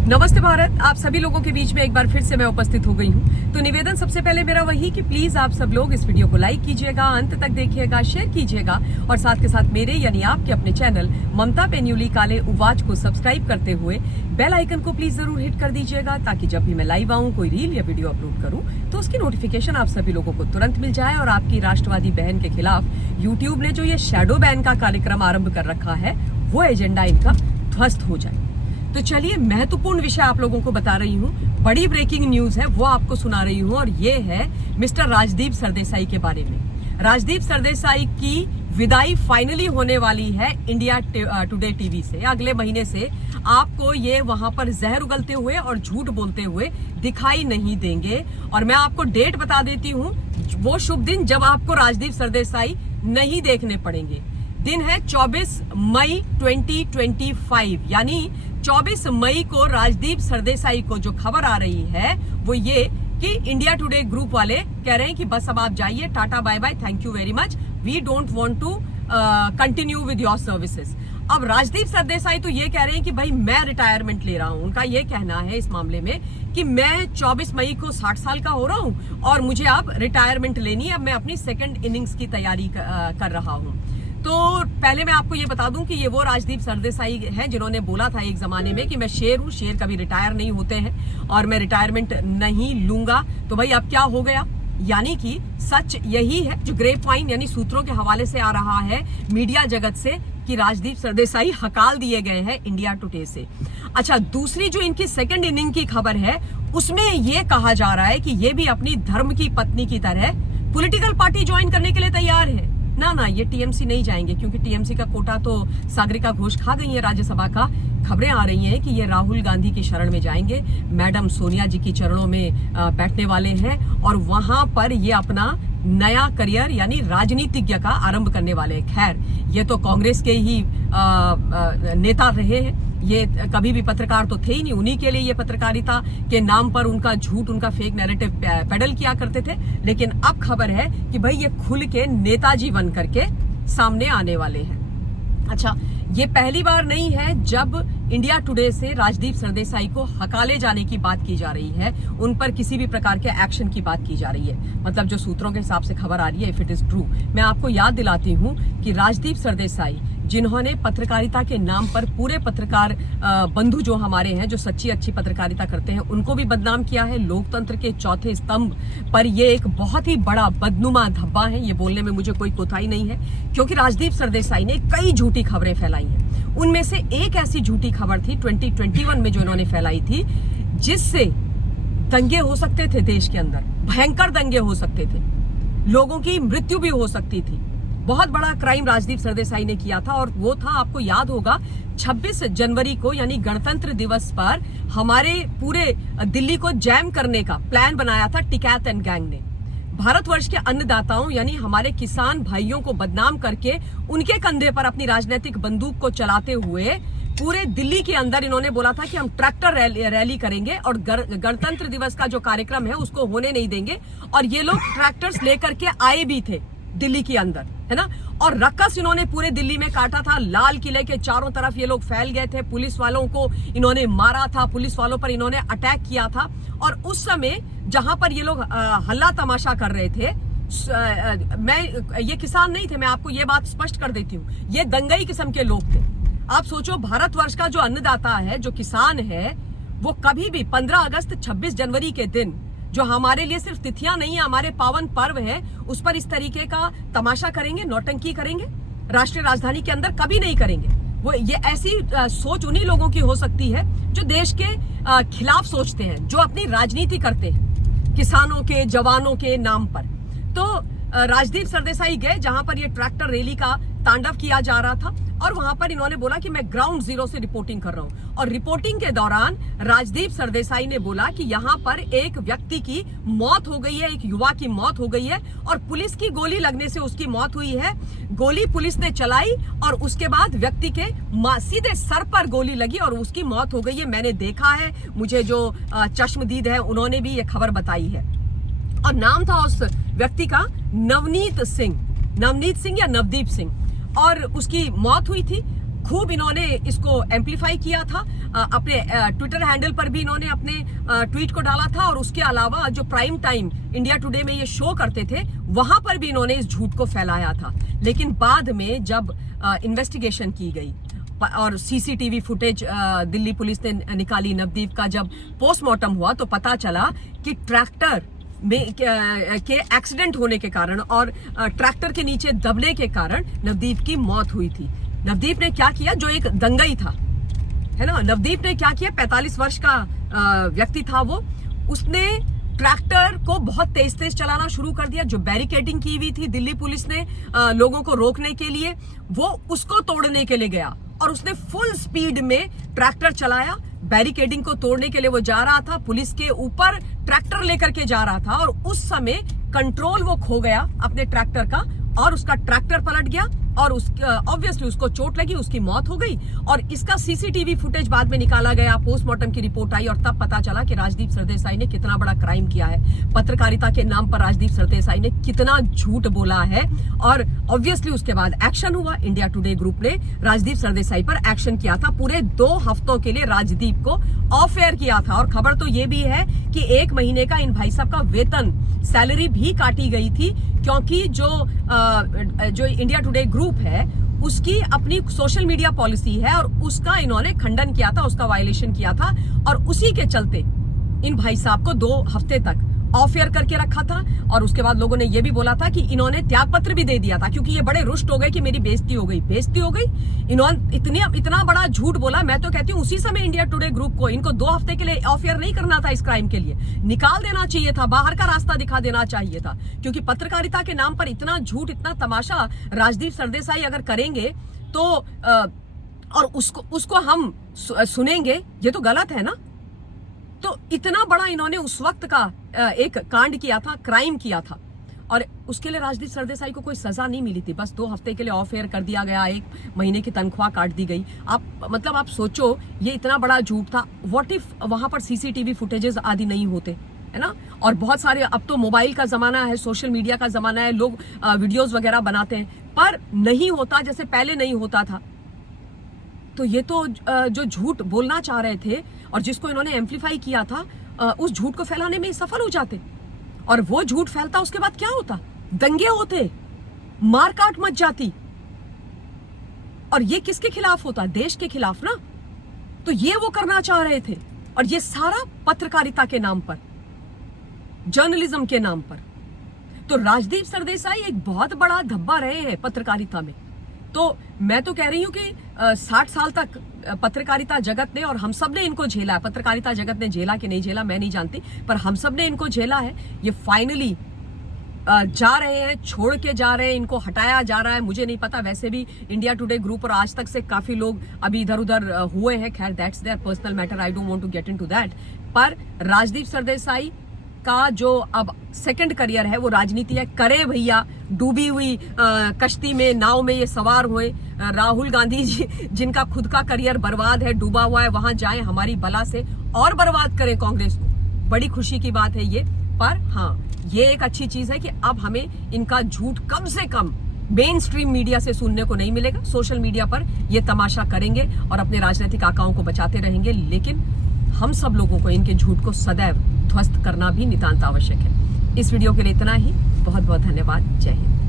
नमस्ते भारत। आप सभी लोगों के बीच में एक बार फिर से मैं उपस्थित हो गई हूँ। तो निवेदन सबसे पहले मेरा वही कि प्लीज आप सब लोग इस वीडियो को लाइक कीजिएगा, अंत तक देखिएगा, शेयर कीजिएगा और साथ के साथ मेरे यानी आपके अपने चैनल ममता पेन्यूली काले उवाच को सब्सक्राइब करते हुए बेल आइकन को प्लीज जरूर हिट कर दीजिएगा, ताकि जब भी मैं लाइव आऊँ, कोई रील या वीडियो अपलोड करूँ तो उसकी नोटिफिकेशन आप सभी लोगों को तुरंत मिल जाए और आपकी राष्ट्रवादी बहन के खिलाफ यूट्यूब ने जो ये शैडो बैन का कार्यक्रम आरंभ कर रखा है वो एजेंडा इनका ध्वस्त हो जाए। तो चलिए, महत्वपूर्ण विषय आप लोगों को बता रही हूँ, बड़ी ब्रेकिंग न्यूज है वो आपको सुना रही हूँ और ये है मिस्टर राजदीप सरदेसाई के बारे में। राजदीप सरदेसाई की विदाई फाइनली होने वाली है इंडिया टुडे टीवी से। अगले महीने से आपको ये वहां पर जहर उगलते हुए और झूठ बोलते हुए दिखाई नहीं देंगे। और मैं आपको डेट बता देती हूँ, वो शुभ दिन जब आपको राजदीप सरदेसाई नहीं देखने पड़ेंगे। दिन है 24 मई 2025, यानी 24 मई को राजदीप सरदेसाई को जो खबर आ रही है वो ये कि इंडिया टुडे ग्रुप वाले कह रहे हैं कि बस अब आप जाइए, tata bye bye, thank you very much, we don't want to continue with your services. अब राजदीप सरदेसाई तो ये कह रहे हैं कि भाई मैं रिटायरमेंट ले रहा हूं। उनका ये कहना है इस मामले में कि मैं 24 मई को 60 साल का हो रहा हूं और मुझे अब रिटायरमेंट लेनी है, अब मैं अपनी सेकेंड इनिंग्स की तैयारी कर रहा हूं। तो पहले मैं आपको ये बता दूं कि ये वो राजदीप सरदेसाई हैं जिन्होंने बोला था एक जमाने में कि मैं शेर हूं, शेर कभी रिटायर नहीं होते हैं और मैं रिटायरमेंट नहीं लूंगा। तो भाई अब क्या हो गया? यानी कि सच यही है जो ग्रेप वाइन यानी सूत्रों के हवाले से आ रहा है मीडिया जगत से कि राजदीप सरदेसाई हकाल दिए गए हैं इंडिया टुडे से। अच्छा, दूसरी जो इनकी सेकंड इनिंग की खबर है उसमें ये कहा जा रहा है कि ये भी अपनी धर्म की पत्नी की तरह पॉलिटिकल पार्टी ज्वाइन करने के लिए तैयार है। ना, ये टीएमसी नहीं जाएंगे, क्योंकि टीएमसी का कोटा तो सागरिका घोष खा गई है राज्यसभा का। खबरें आ रही हैं कि ये राहुल गांधी की शरण में जाएंगे, मैडम सोनिया जी की चरणों में बैठने वाले हैं और वहां पर ये अपना नया करियर यानी राजनीतिज्ञ का आरंभ करने वाले हैं। खैर, ये तो कांग्रेस के ही नेता रहे हैं, ये कभी भी पत्रकार तो थे ही नहीं। उन्हीं के लिए ये पत्रकारिता के नाम पर उनका झूठ, उनका फेक नैरेटिव पेडल किया करते थे। लेकिन अब खबर है कि भाई ये खुल के नेताजी बन करके सामने आने वाले हैं। अच्छा, ये पहली बार नहीं है जब इंडिया टुडे से राजदीप सरदेसाई को हकाले जाने की बात की जा रही है, उन पर किसी भी प्रकार के एक्शन की बात की जा रही है। मतलब जो सूत्रों के हिसाब से खबर आ रही है, इफ इट इज ट्रू। मैं आपको याद दिलाती हूँ कि राजदीप सरदेसाई जिन्होंने पत्रकारिता के नाम पर पूरे पत्रकार बंधु जो हमारे हैं, जो सच्ची अच्छी पत्रकारिता करते हैं, उनको भी बदनाम किया है। लोकतंत्र के चौथे स्तंभ पर ये एक बहुत ही बड़ा बदनुमा धब्बा है। ये बोलने में मुझे कोई कोताही नहीं है, क्योंकि राजदीप सरदेसाई ने कई झूठी खबरें फैलाई हैं। उनमें से एक ऐसी झूठी खबर थी 2021 में जो इन्होंने फैलाई थी, जिससे दंगे हो सकते थे देश के अंदर, भयंकर दंगे हो सकते थे, लोगों की मृत्यु भी हो सकती थी। बहुत बड़ा क्राइम राजदीप सरदेसाई ने किया था और वो था, आपको याद होगा, 26 जनवरी को यानी गणतंत्र दिवस पर हमारे पूरे दिल्ली को जैम करने का प्लान बनाया था टिकैत एंड गैंग ने। भारतवर्ष के अन्नदाताओं यानी हमारे किसान भाइयों को बदनाम करके उनके कंधे पर अपनी राजनीतिक बंदूक को चलाते हुए पूरे दिल्ली के अंदर इन्होंने बोला था कि हम ट्रैक्टर रैली करेंगे और गणतंत्र दिवस का जो कार्यक्रम है उसको होने नहीं देंगे। और ये लोग ट्रैक्टर्स लेकर के आए भी थे दिल्ली के अंदर, है ना। और रक्कस इन्होंने पूरे दिल्ली में काटा था। लाल किले के चारों तरफ ये लोग फैल गए थे, पुलिस वालों को इन्होंने मारा था, पुलिस वालों पर इन्होंने अटैक किया था। और उस समय जहां पर ये लोग हल्ला तमाशा कर रहे थे, ये किसान नहीं थे, मैं आपको ये बात स्पष्ट कर देती हूँ, ये दंगई किस्म के लोग थे। आप सोचो, भारतवर्ष का जो अन्नदाता है, जो किसान है, वो कभी भी 15 अगस्त 26 जनवरी के दिन, जो हमारे लिए सिर्फ तिथियां नहीं है, हमारे पावन पर्व है, उस पर इस तरीके का तमाशा करेंगे, नौटंकी करेंगे? राष्ट्रीय राजधानी के अंदर कभी नहीं करेंगे। वो ये ऐसी सोच उन्हीं लोगों की हो सकती है जो देश के खिलाफ सोचते हैं, जो अपनी राजनीति करते हैं किसानों के, जवानों के नाम पर। तो राजदीप सरदेसाई गए जहां पर ये ट्रैक्टर रैली का तांडव किया जा रहा था और वहां पर इन्होंने बोला कि मैं ग्राउंड जीरो से रिपोर्टिंग कर रहा हूं। और रिपोर्टिंग के दौरान राजदीप सरदेसाई ने बोला कि यहां पर एक व्यक्ति की मौत हो गई है, एक युवा की मौत हो गई है और पुलिस की गोली लगने से उसकी मौत हुई है। गोली पुलिस ने चलाई और उसके बाद व्यक्ति के सीधे सर पर गोली लगी और उसकी मौत हो गई है। मैंने देखा है, मुझे जो चश्मदीद है उन्होंने भी ये खबर बताई है। और नाम था उस व्यक्ति का नवनीत सिंह या नवदीप सिंह, और उसकी मौत हुई थी। खूब इन्होंने इसको एम्पलीफाई किया था। अपने ट्विटर हैंडल पर भी इन्होंने अपने ट्वीट को डाला था, और उसके अलावा जो प्राइम टाइम इंडिया टुडे में ये शो करते थे वहां पर भी इन्होंने इस झूठ को फैलाया था। लेकिन बाद में जब इन्वेस्टिगेशन की गई और सीसीटीवी फुटेज दिल्ली पुलिस ने निकाली, नवदीप का जब पोस्टमार्टम हुआ तो पता चला कि ट्रैक्टर में के एक्सीडेंट होने के कारण और ट्रैक्टर के नीचे दबने के कारण नवदीप की मौत हुई थी। नवदीप ने क्या किया, जो एक दंगई था, है ना, नवदीप ने क्या किया, 45 वर्ष का व्यक्ति था वो, उसने ट्रैक्टर को बहुत तेज तेज चलाना शुरू कर दिया। जो बैरिकेडिंग की हुई थी दिल्ली पुलिस ने लोगों को रोकने के लिए, वो उसको तोड़ने के लिए गया और उसने फुल स्पीड में ट्रैक्टर चलाया। बैरिकेडिंग को तोड़ने के लिए वो जा रहा था, पुलिस के ऊपर ट्रैक्टर लेकर के जा रहा था, और उस समय कंट्रोल वो खो गया अपने ट्रैक्टर का, और उसका ट्रैक्टर पलट गया और ऑब्वियसली उसको चोट लगी, उसकी मौत हो गई। और इसका सीसीटीवी फुटेज बाद में निकाला गया, पोस्टमार्टम की रिपोर्ट आई, और तब पता चला कि राजदीप सरदेसाई ने कितना बड़ा क्राइम किया है। पत्रकारिता के नाम पर राजदीप सरदेसाई ने कितना झूठ बोला है, और ऑब्वियसली उसके बाद एक्शन हुआ। इंडिया टुडे ग्रुप ने राजदीप सरदेसाई पर एक्शन किया था। पूरे 2 हफ्तों के लिए राजदीप को ऑफ एयर किया था, और खबर तो ये भी है कि 1 महीने का इन भाई साहब का वेतन, सैलरी भी काटी गई थी, क्योंकि जो इंडिया टुडे ग्रुप है उसकी अपनी सोशल मीडिया पॉलिसी है, और उसका इन्होंने खंडन किया था, उसका वायलेशन किया था, और उसी के चलते इन भाई साहब को 2 हफ्ते तक ऑफ एयर करके रखा था। और उसके बाद लोगों ने यह भी बोला था कि इन्होंने त्याग पत्र भी दे दिया था, क्योंकि ये बड़े रुष्ट हो गए कि मेरी बेइज्जती हो गई। बेइज्जती हो गई, इन्होंने इतना बड़ा झूठ बोला। मैं तो कहती हूँ उसी समय इंडिया टुडे ग्रुप को, इनको 2 हफ्ते के लिए ऑफ एयर नहीं करना था, इस क्राइम के लिए निकाल देना चाहिए था, बाहर का रास्ता दिखा देना चाहिए था। क्योंकि पत्रकारिता के नाम पर इतना झूठ, इतना तमाशा राजदीप सरदेसाई अगर करेंगे तो और उसको हम सुनेंगे, ये तो गलत है ना। तो इतना बड़ा इन्होंने उस वक्त का एक कांड किया था, क्राइम किया था, और उसके लिए राजदीप सरदेसाई को कोई सजा नहीं मिली थी। बस 2 हफ्ते के लिए ऑफ एयर कर दिया गया, 1 महीने की तनख्वाह काट दी गई। आप सोचो, ये इतना बड़ा झूठ था। व्हाट इफ वहां पर सीसीटीवी फुटेजेस आदि नहीं होते, है ना। और बहुत सारे, अब तो मोबाइल का जमाना है, सोशल मीडिया का जमाना है, लोग वीडियोस वगैरह बनाते हैं, पर नहीं होता जैसे पहले नहीं होता था। तो ये तो जो झूठ बोलना चाह रहे थे और जिसको इन्होंने एम्पलीफाई किया था, उस झूठ को फैलाने में सफल हो जाते। और वो झूठ फैलता, उसके बाद क्या होता, दंगे होते, मारकाट मच जाती, और ये किसके खिलाफ होता, देश के खिलाफ ना। तो ये वो करना चाह रहे थे, और ये सारा पत्रकारिता के नाम पर, जर्नलिज्म के नाम पर। तो राजदीप सरदेसाई एक बहुत बड़ा धब्बा रहे हैं पत्रकारिता में। तो मैं तो कह रही हूं कि 60 साल तक पत्रकारिता जगत ने, और हम सब ने इनको झेला है, पत्रकारिता जगत ने झेला कि नहीं झेला मैं नहीं जानती, पर हम सब ने इनको झेला है। ये फाइनली जा रहे हैं, छोड़ के जा रहे हैं, इनको हटाया जा रहा है। मुझे नहीं पता, वैसे भी इंडिया टुडे ग्रुप और आज तक से काफी लोग अभी इधर उधर हुए हैं। खैर, that's their personal matter, I don't want to get into that. पर राजदीप सरदेसाई का जो अब सेकंड करियर है वो राजनीति है। करे भैया, डूबी हुई कश्ती में, नाव में ये सवार हुए। राहुल गांधी जी, जिनका खुद का करियर बर्बाद है, डूबा हुआ है, वहां जाएं हमारी बला से और बर्बाद करें कांग्रेस को। बड़ी खुशी की बात है ये। पर हाँ, ये एक अच्छी चीज है कि अब हमें इनका झूठ कम से कम मेन स्ट्रीम मीडिया से सुनने को नहीं मिलेगा। सोशल मीडिया पर ये तमाशा करेंगे और अपने राजनीतिक आकाओं को बचाते रहेंगे, लेकिन हम सब लोगों को इनके झूठ को सदैव ध्वस्त करना भी नितांत आवश्यक है। इस वीडियो के लिए इतना ही। बहुत बहुत धन्यवाद। जय हिंद।